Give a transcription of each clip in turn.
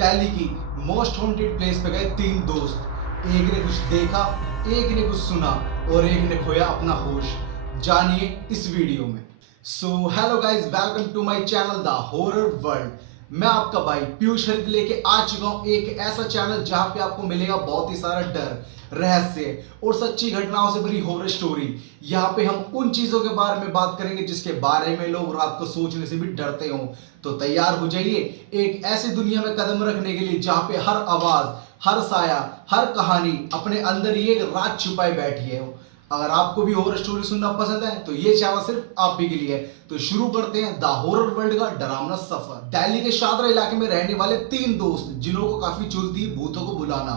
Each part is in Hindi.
दिल्ली की मोस्ट हॉन्टेड प्लेस पे गए तीन दोस्त। एक ने कुछ देखा, एक ने कुछ सुना और एक ने खोया अपना होश। जानिए इस वीडियो में। So hello guys, welcome to my channel the horror world. मैं आपका भाई पीयूष हरित लेके आ चुका हूँ एक ऐसा चैनल जहाँ पे आपको मिलेगा बहुत ही सारा डर, रहस्य और सच्ची घटनाओं से भरी हॉरर स्टोरी। यहाँ पे हम उन चीजों के बारे में बात करेंगे जिसके बारे में लोग रात को सोचने से भी डरते हो। तो तैयार हो जाइए एक ऐसी दुनिया में कदम रखने के लिए जहाँ पे हर आवाज, हर साया, हर कहानी अपने अंदर ही एक राज छुपाए बैठी है। अगर आपको भी हॉरर स्टोरी सुनना पसंद है तो ये चैनल सिर्फ आप ही के लिए है। तो शुरू करते हैं द हॉरर वर्ल्ड का डरावना सफर। दिल्ली के शादरा इलाके में रहने वाले तीन दोस्त जिन्हों को काफी चुलती भूतों को बुलाना,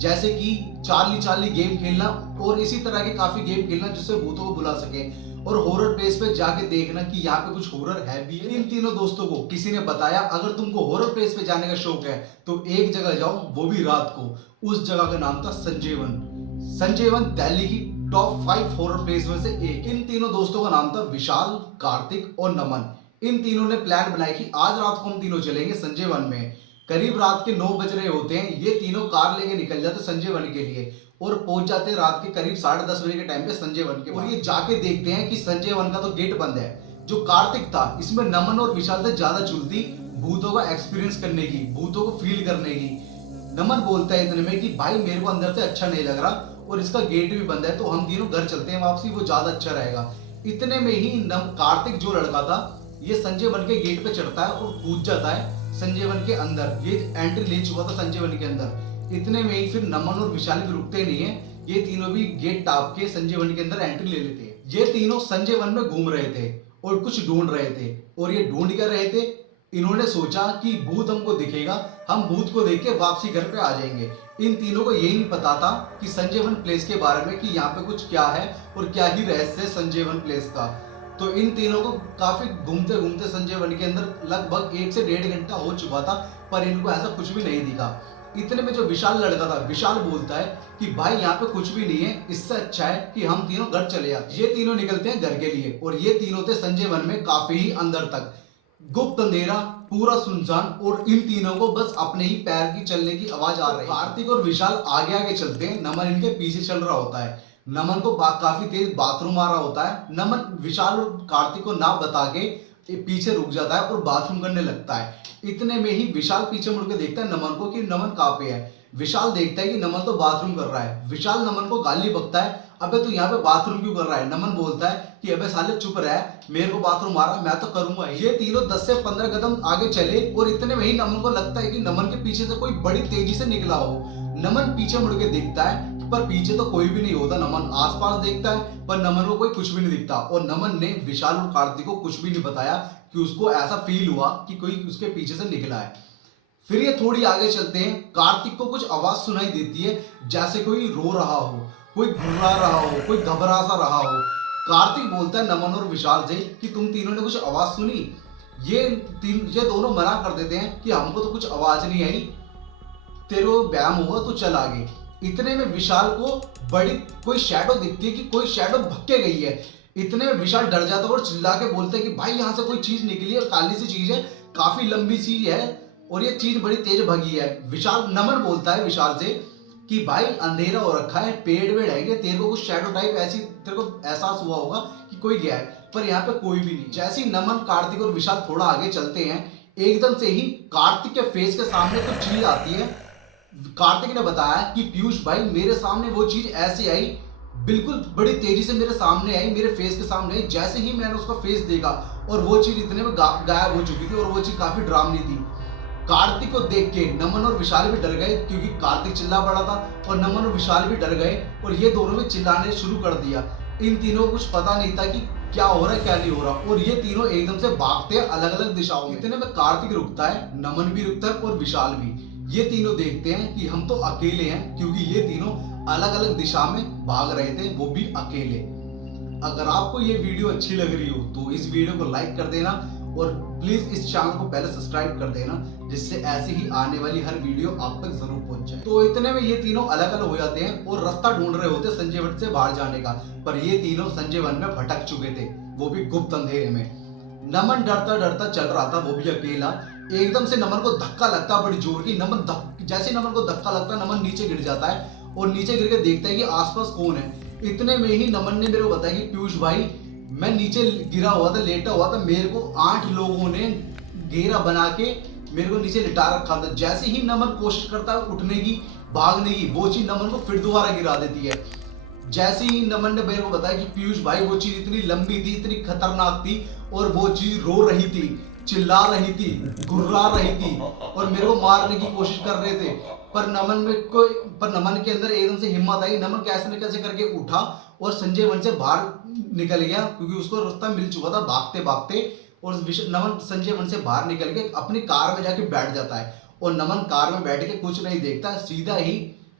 जैसे कि चार्ली चार्ली गेम खेलना और इसी तरह के काफी गेम खेलना जिससे भूतों को बुला सके, और हॉरर प्लेस पे जाके देखना कि यहाँ पे कुछ हॉरर है भी है। इन तीनों दोस्तों को किसी ने बताया अगर तुमको हॉरर प्लेस पे जाने का शौक है तो एक जगह जाओ, वो भी रात को। उस जगह का नाम था संजय वन। संजय वन दिल्ली की टॉप 5 हॉरर प्लेस में से एक। इन तीनों दोस्तों का नाम था विशाल, कार्तिक और नमन। इन तीनों ने प्लान बनाई कि आज रात को हम तीनों चलेंगे संजय वन में। करीब रात के 9 बज रहे होते हैं। ये तीनों कार लेके निकल जाते संजय वन के लिए और पहुंच जाते रात के करीब 10:30 बजे के टाइम पे संजय वन के। और ये जाके देखते हैं कि संजय वन का तो गेट बंद है। जो कार्तिक था इसमें नमन और विशाल से ज्यादा चुलती भूतों का एक्सपीरियंस करने की, भूतों को फील करने की। नमन बोलता है इतने में कि भाई मेरे को अंदर से अच्छा नहीं लग रहा और इसका गेट भी बंद है, तो हम तीनों घर चलते हैं वापसी, वो ज्यादा अच्छा रहेगा। इतने में ही कार्तिक जो लड़का था ये संजय वन के गेट पे चढ़ता है और कूद जाता है संजय वन के अंदर। ये एंट्री ले चुका था संजय वन के अंदर। इतने में ही फिर नमन और विशाल भी रुकते नहीं है, ये तीनों भी गेट टाप के संजय वन के अंदर एंट्री ले लेते हैं। ये तीनों संजय वन में घूम रहे थे और कुछ ढूंढ रहे थे। और ये ढूंढ कर रहे थे, इन्होंने सोचा कि भूत हमको दिखेगा, हम भूत को देख के वापसी घर पे आ जाएंगे। इन तीनों को यही नहीं पता था कि संजय वन प्लेस के बारे में, कि यहाँ पे कुछ क्या है और क्या ही रहस्य है संजय वन प्लेस का। तो इन तीनों को काफी घूमते घूमते संजय वन के अंदर लगभग 1 से 1.5 घंटा हो चुका था, पर इनको ऐसा कुछ भी नहीं दिखा। इतने में जो विशाल लड़का था, विशाल बोलता है कि भाई यहाँ पे कुछ भी नहीं है, इससे अच्छा है कि हम तीनों घर चले जाते। ये तीनों निकलते हैं घर के लिए और ये तीनों थे संजय वन में काफी ही अंदर तक। गुप्त अंधेरा, पूरा सुनसान, और इन तीनों को बस अपने ही पैर की चलने की आवाज आ रही है। कार्तिक और विशाल आगे आगे चलते हैं, नमन इनके पीछे चल रहा होता है। नमन को काफी तेज बाथरूम आ रहा होता है। नमन विशाल और कार्तिक को ना बता के पीछे रुक जाता है और बाथरूम करने लगता है। इतने में ही विशाल पीछे मुड़ के देखता है नमन को कि नमन कहाँ पे है। विशाल देखता है कि नमन तो बाथरूम कर रहा है। विशाल नमन को गाली बकता है, अबे तू यहाँ पे बाथरूम क्यों कर रहा है। नमन बोलता है कि अबे साले चुप रह, मेरे को बाथरूम आ रहा है, मैं तो करूंगा। ये तीनों 10 से 15 कदम आगे चले और इतने में ही नमन को लगता है कि नमन के पीछे से कोई बड़ी तेजी से निकला हो। नमन पीछे मुड़ के देखता है पर पीछे तो कोई भी नहीं होता। नमन आसपास देखता है पर नमन को कोई कुछ भी नहीं दिखता। और नमन ने विशाल और कार्तिक को कुछ भी नहीं बताया कि उसको ऐसा फील हुआ कि कोई उसके पीछे से निकला है। फिर ये थोड़ी आगे चलते हैं। कार्तिक को कुछ आवाज सुनाई देती है, जैसे कोई रो रहा हो, कोई घुर्रा रहा हो, कोई घबरा सा रहा हो। कार्तिक बोलता है नमन और विशाल से कि तुम तीनों ने कुछ आवाज सुनी। ये दोनों मना कर देते हैं कि हमको तो कुछ आवाज नहीं आई, तेरे को व्यायाम हुआ तो चल आगे। इतने में विशाल को बड़ी कोई शैडो दिखती है कि कोई शैडो भक्के गई है। इतने में विशाल डर जाता है और चिल्ला के बोलते हैं कि भाई यहाँ से कोई चीज निकली है, काली सी चीज है, काफी लंबी सी है और ये चीज बड़ी तेज भगी है। विशाल नमन बोलता है विशाल से कि भाई अंधेरा हो रखा है, पेड़ वेड़ है, तेरे को कुछ शैडो टाइप ऐसी तेरे को एहसास हुआ होगा कि कोई गया है, पर यहाँ पे कोई भी नहीं। जैसे ही नमन, कार्तिक और विशाल थोड़ा आगे चलते हैं, एकदम से ही कार्तिक के फेस के सामने कुछ चीज आती है। कार्तिक ने बताया कि पीयूष भाई मेरे सामने वो चीज ऐसे आई, बिल्कुल बड़ी तेजी से मेरे सामने आई, मेरे फेस के सामने आई। जैसे ही मैंने उसका फेस देखा और वो चीज इतने में गायब हो चुकी थी और वो चीज काफी डरावनी थी। कार्तिक को देख के नमन और विशाल भी डर गए क्योंकि कार्तिक चिल्ला पड़ा था और नमन और विशाल भी डर गए और ये दोनों भी चिल्लाने शुरू कर दिया। इन तीनों को कुछ पता नहीं था कि क्या हो रहा है क्या नहीं हो रहा, और ये तीनों एकदम से भागते हैं अलग अलग दिशाओं में। इतने में कार्तिक रुकता है, नमन भी रुकता है और विशाल भी। ये तीनों देखते हैं कि हम तो अकेले हैं, क्योंकि ये तीनों अलग अलग दिशा में भाग रहे थे, वो भी अकेले। अगर आपको ये वीडियो अच्छी लग रही हो तो इस वीडियो को लाइक कर देना और प्लीज इस चैनल को पहले सब्सक्राइब कर देना, जिससे ऐसे ही आने वाली हर वीडियो आप तक जरूर पहुंच जाए। तो इतने में ये तीनों अलग अलग हो जाते हैं और रास्ता ढूंढ रहे होते संजय वन से बाहर जाने का, पर ये तीनों संजय वन में भटक चुके थे, वो भी गुप्त अंधेरे में। नमन डरता डरता चल रहा था, वो भी अकेला। एकदम से नमन को धक्का लगता है बड़ी जोर की। जैसे नमन को धक्का लगता है, नमन नीचे गिर जाता है और नीचे गिर के देखता है कि आसपास कौन है। इतने में ही नमन ने मेरे को बताया कि पीयूष भाई, मैं नीचे गिरा हुआ था, लेटा हुआ था, मेरे को 8 लोगों ने घेरा बना के मेरे को नीचे लिटा रखा था। जैसे ही नमन कोशिश करता है उठने की, भागने की, वो चीज नमन को फिर दोबारा गिरा देती है। जैसे ही नमन ने मेरे को बताया कि पीयूष भाई, वो चीज इतनी लंबी थी, इतनी खतरनाक थी, और वो चीज रो रही थी, चिल्ला रही थी, गुर्रा रही थी, और मेरे को मारने की कोशिश कर रहे थे। पर नमन के अंदर एकदम से हिम्मत आई। नमन कैसे न कैसे करके उठा और संजय वन से बाहर निकल गया, क्योंकि उसको रास्ता मिल चुका था भागते भागते। और नमन संजय वन से बाहर निकल के अपनी कार में जाके बैठ जाता है, और नमन कार में बैठ के कुछ नहीं देखता, सीधा ही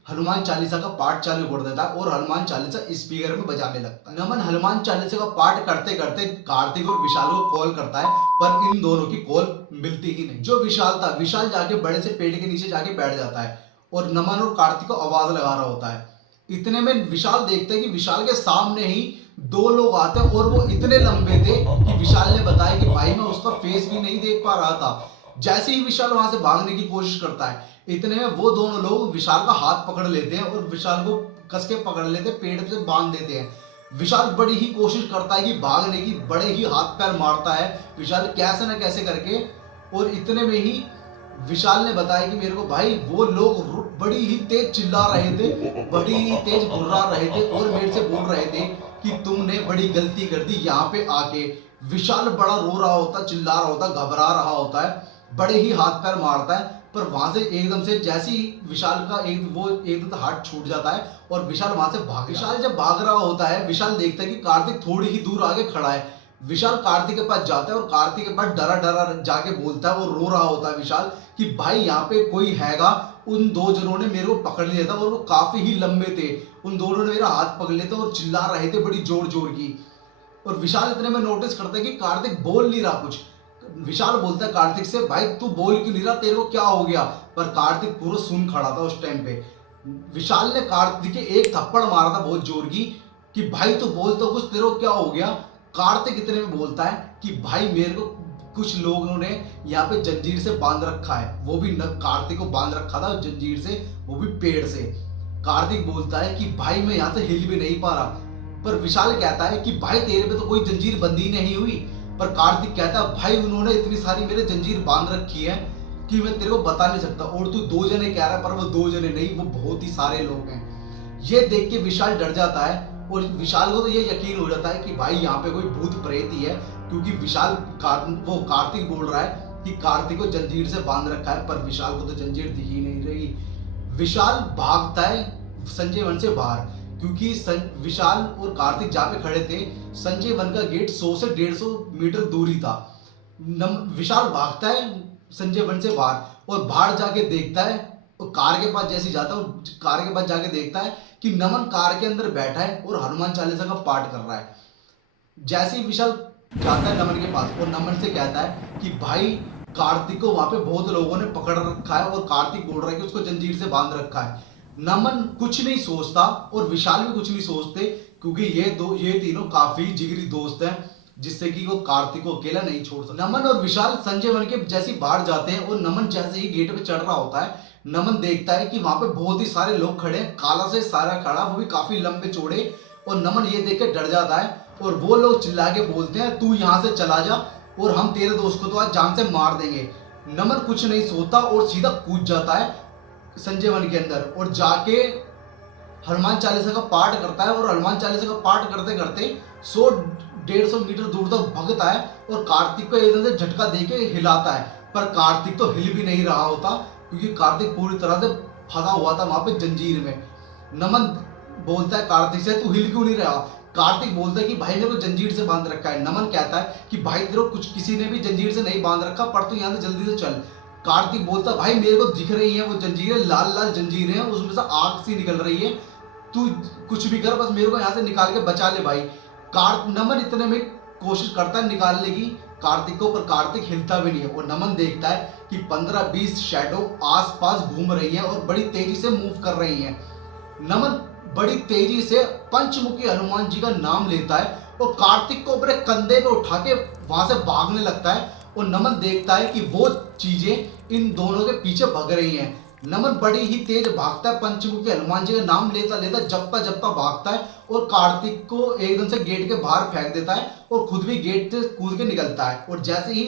हनुमान चालीसा का पाठ चालू कर देता है और हनुमान चालीसा स्पीकर में बजाने लगता है। नमन हनुमान चालीसा का पाठ करते करते कार्तिक और विशाल को कॉल करता है, पर इन दोनों की कॉल मिलती ही नहीं। जो विशाल था, विशाल जाके बड़े से पेड़ के नीचे जाके बैठ जाता है और नमन और कार्तिक को आवाज लगा रहा होता है। इतने में विशाल देखते हैं कि विशाल के सामने ही 2 लोग आते हैं, और वो इतने लंबे थे कि विशाल ने बताया कि भाई मैं उसका फेस भी नहीं देख पा रहा था। जैसे ही विशाल वहां से भागने की कोशिश करता है, इतने में वो दोनों लोग विशाल का हाथ पकड़ लेते हैं और विशाल को कस के पकड़ लेते हैं, पेड़ से बांध देते हैं। विशाल बड़ी ही कोशिश करता है कि भागने की, बड़े ही हाथ पैर मारता है विशाल कैसे न कैसे करके। और इतने में ही विशाल ने बताया कि मेरे को भाई, वो लोग बड़ी ही तेज चिल्ला रहे थे, बड़ी ही तेज घुर्रा रहे थे, और मेरे से बोल रहे थे कि तुमने बड़ी गलती कर दी यहाँ पे आके। विशाल बड़ा रो रहा होता, चिल्ला रहा होता, घबरा रहा होता है, बड़े ही हाथ पैर मारता है। पर वहां से एकदम से जैसे ही विशाल का एकदम से हाथ छूट जाता है और विशाल वहां से विशाल जब भाग रहा होता है, विशाल देखता है कि कार्तिक थोड़ी ही दूर आगे खड़ा है। विशाल कार्तिक के पास जाता है और कार्तिक के पास डरा डरा जाके बोलता है, वो रो रहा होता है विशाल, कि भाई यहाँ पे कोई हैगा। उन 2 जनों ने मेरे को पकड़ लिया था और वो काफी ही लंबे थे। उन दोनों ने मेरा हाथ पकड़ लिया था और चिल्ला रहे थे बड़ी जोर जोर की। और विशाल इतने में नोटिस करता है कि कार्तिक बोल नहीं रहा कुछ। विशाल बोलता है कार्तिक से, भाई तू बोल क्यों नहीं रहा, तेरे को क्या हो गया। पर कार्तिक पूरा सुन खड़ा था उस टाइम पे। विशाल ने कार्तिक के एक थप्पड़ मारा था बहुत जोर की, कि भाई तू बोल तो कुछ, तेरे को क्या हो गया। कार्तिक इतने में बोलता है कि भाई मेरे को कुछ लोगों ने यहाँ पे जंजीर से बांध रखा है, वो भी कार्तिक को बांध रखा था जंजीर से, वो भी पेड़ से। कार्तिक बोलता है कि भाई मैं यहाँ से हिल भी नहीं पा रहा। पर विशाल कहता है कि भाई तेरे पे तो कोई जंजीर बंदी नहीं हुई। पर कार्तिक कहता है भाई उन्होंने इतनी सारी मेरे जंजीर बांध रखी है कि मैं तेरे को बता नहीं सकता। और तू 2 जने कह रहा है, पर वो 2 जने नहीं, वो बहुत ही सारे लोग हैं। ये देख के विशाल डर जाता है, और विशाल को तो ये यकीन हो जाता है कि भाई यहाँ पे कोई भूत प्रेत ही है, क्योंकि वो कार्तिक बोल रहा है कि कार्तिक को जंजीर से बांध रखा है। पर विशाल को तो जंजीर दिख ही नहीं रही। विशाल भागता है संजय वन से बाहर, क्योंकि विशाल और कार्तिक जहाँ पे खड़े थे, संजय वन का गेट 100 से 150 मीटर दूरी था। विशाल भागता है संजय वन से बाहर और बाहर जाके देखता है, और कार के पास जैसे जाता है, कार के पास जाके देखता है कि नमन कार के अंदर बैठा है और हनुमान चालीसा का पाठ कर रहा है। जैसे ही विशाल जाता है नमन के पास और नमन से कहता है कि भाई कार्तिक को वहां पे बहुत लोगों ने पकड़ रखा है, और कार्तिक बोल रहा है कि उसको जंजीर से बांध रखा है। नमन कुछ नहीं सोचता और विशाल भी कुछ नहीं सोचते, क्योंकि ये तीनों काफी जिगरी दोस्त हैं, जिससे कि वो कार्तिक को अकेला नहीं छोड़ सकता। नमन और विशाल संजय वन के जैसे बाहर जाते हैं, और नमन जैसे ही गेट पे चढ़ रहा होता है, नमन देखता है कि वहां पे बहुत ही सारे लोग खड़े हैं, काला से सारा खड़ा, वो भी काफी लंबे चौड़े। और नमन ये देख के डर जाता है, और वो लोग चिल्ला के बोलते हैं तू यहाँ से चला जा, और हम तेरे दोस्त को तो आज जान से मार देंगे। नमन कुछ नहीं सोचता और सीधा कूद जाता है संजय वन के अंदर, और जाके हनुमान चालीसा का पाठ करता है। और हनुमान चालीसा का पाठ करते करते 100-150 मीटर दूर तक भागता है, और कार्तिक को एकदम से झटका देके हिलाता है। पर कार्तिक तो हिल भी नहीं रहा होता, क्योंकि कार्तिक पूरी तरह से फंसा हुआ था वहां पे जंजीर में। नमन बोलता है कार्तिक से, तू हिल क्यों नहीं रहा। कार्तिक बोलता है कि भाई मेरे को जंजीर से बांध रखा है। नमन कहता है कि भाई तेरे को कुछ किसी ने भी जंजीर से नहीं बांध रखा, पर तू यहाँ से जल्दी से चल। कार्तिक बोलता है भाई मेरे को दिख रही है वो जंजीरें, लाल लाल जंजीरें हैं, उसमें से आग सी निकल रही है, तू कुछ भी कर, बस मेरे को यहाँ से निकाल के बचा ले भाई। नमन इतने में कोशिश करता है निकालने की कार्तिक को, पर कार्तिक हिलता भी नहीं है। और नमन देखता है कि 15-20 शैडो आसपास घूम रही हैं और बड़ी तेजी से मूव कर रही हैं। नमन बड़ी तेजी से पंचमुखी हनुमान जी का नाम लेता है और कार्तिक को अपने कंधे पे उठा के वहां से भागने लगता है। और नमन देखता है कि वो चीजें इन दोनों के पीछे भग रही हैं। नमन बड़ी ही तेज भागता है, पंचमुखी हनुमान जी का नाम लेता लेता जपता जपता भागता है और कार्तिक को एकदम से गेट के बाहर फेंक देता है और खुद भी गेट से कूद के निकलता है। और जैसे ही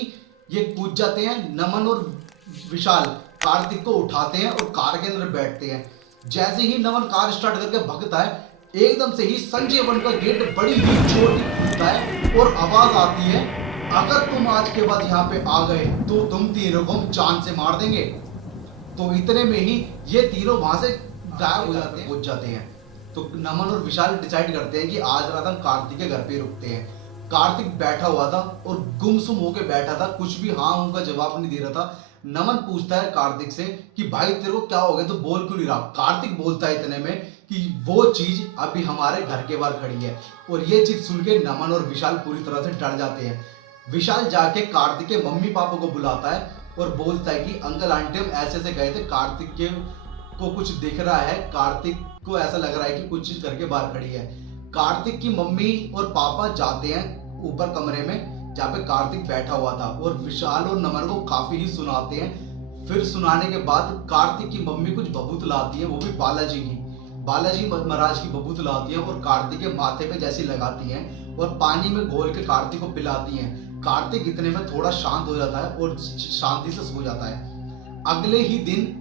ये कूद जाते हैं, नमन और विशाल कार्तिक को उठाते हैं और कार के अंदर बैठते हैं। जैसे ही नमन कार स्टार्ट करके भगता है, एकदम से ही संजय वन का गेट बड़ी ही जोर से खुलता है और आवाज आती है, अगर तुम आज के बाद यहाँ पे आ गए तो तुम तीनों को हम जान से मार देंगे। तो इतने में ही ये तीनों वहां से गायब हो जाते हैं, पहुंच जाते हैं। तो नमन और विशाल डिसाइड करते हैं कि आज रात हम कार्तिक के घर पे रुकते हैं। कार्तिक बैठा हुआ था और गुमसुम होकर बैठा था, कुछ भी हाँ उनका जवाब नहीं दे रहा था। नमन पूछता है कार्तिक से कि भाई तेरे को क्या हो गया, तो बोल क्यों नहीं रहा। कार्तिक बोलता है इतने में कि वो चीज अभी हमारे घर के बाहर खड़ी है। और ये चीज सुन के नमन और विशाल पूरी तरह से डर जाते हैं। विशाल जाके कार्तिक के मम्मी पापा को बुलाता है और बोलता है कि अंकल आंटी हम ऐसे ऐसे गए थे, कार्तिक के को कुछ दिख रहा है, कार्तिक को ऐसा लग रहा है कि कुछ चीज करके बाहर खड़ी है। कार्तिक की मम्मी और पापा जाते हैं ऊपर कमरे में जहाँ पे कार्तिक बैठा हुआ था और विशाल और नमन को काफी ही सुनाते हैं। फिर सुनाने के बाद कार्तिक की मम्मी कुछ बबूत लाती है, वो भी बालाजी महाराज की बबूत लाती है और कार्तिक के माथे पे जैसी लगाती हैं और पानी में घोल के कार्तिक को पिलाती हैं। कार्तिक इतने में थोड़ा शांत हो जाता है और शांति से सो जाता है। अगले ही दिन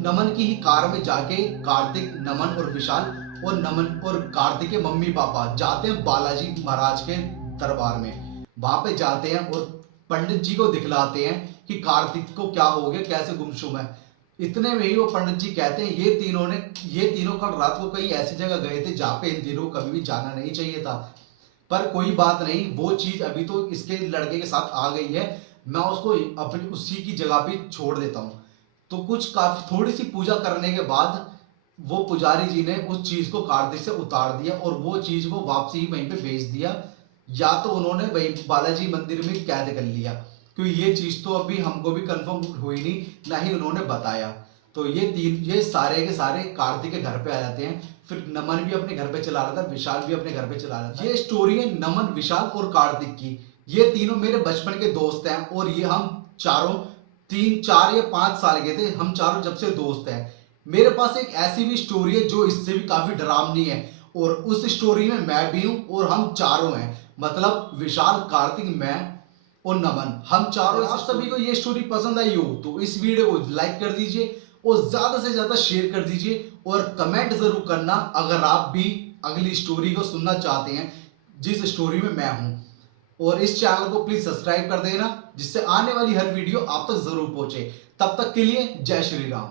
नमन की ही कार में जाके कार्तिक, नमन और विशाल और नमन और कार्तिक के मम्मी पापा जाते हैं बालाजी महाराज के दरबार में। वहां पे जाते हैं और पंडित जी को दिखलाते हैं कि कार्तिक को क्या हो गया, कैसे गुमसुम है। इतने में ही वो पंडित जी कहते हैं ये तीनों कल रात को कहीं ऐसी जगह गए थे जहाँ पे इन तीनों को कभी भी जाना नहीं चाहिए था, पर कोई बात नहीं, वो चीज अभी तो इसके लड़के के साथ आ गई है, मैं उसको अपनी उसी की जगह पे छोड़ देता हूँ। तो कुछ काफी थोड़ी सी पूजा करने के बाद वो पुजारी जी ने उस चीज को कार्तिक से उतार दिया और वो चीज को वापसी ही वहीं पे भेज दिया, या तो उन्होंने वही बालाजी मंदिर में कैद कर लिया, क्योंकि ये चीज तो अभी हमको भी कंफर्म हुई नहीं, ना ही उन्होंने बताया। तो ये सारे के सारे कार्तिक के घर पे आ जाते हैं। फिर नमन भी अपने घर पे चला रहा था, विशाल भी अपने घर पे चला रहा था। ये स्टोरी है नमन, विशाल और कार्तिक की। ये तीनों मेरे बचपन के दोस्त हैं और ये हम चारों 3 4 या 5 साल के थे, हम चारों जब से दोस्त हैं। मेरे पास एक ऐसी भी स्टोरी है जो इससे भी काफी डरावनी है और उस स्टोरी में मैं भी हूं और हम चारों हैं, मतलब विशाल, कार्तिक, मैं और नमन, हम चारों। आप सभी को ये स्टोरी पसंद आई हो तो इस वीडियो को लाइक कर दीजिए और ज्यादा से ज्यादा शेयर कर दीजिए और कमेंट जरूर करना अगर आप भी अगली स्टोरी को सुनना चाहते हैं जिस स्टोरी में मैं हूं। और इस चैनल को प्लीज सब्सक्राइब कर देना जिससे आने वाली हर वीडियो आप तक जरूर पहुंचे। तब तक के लिए जय श्री राम।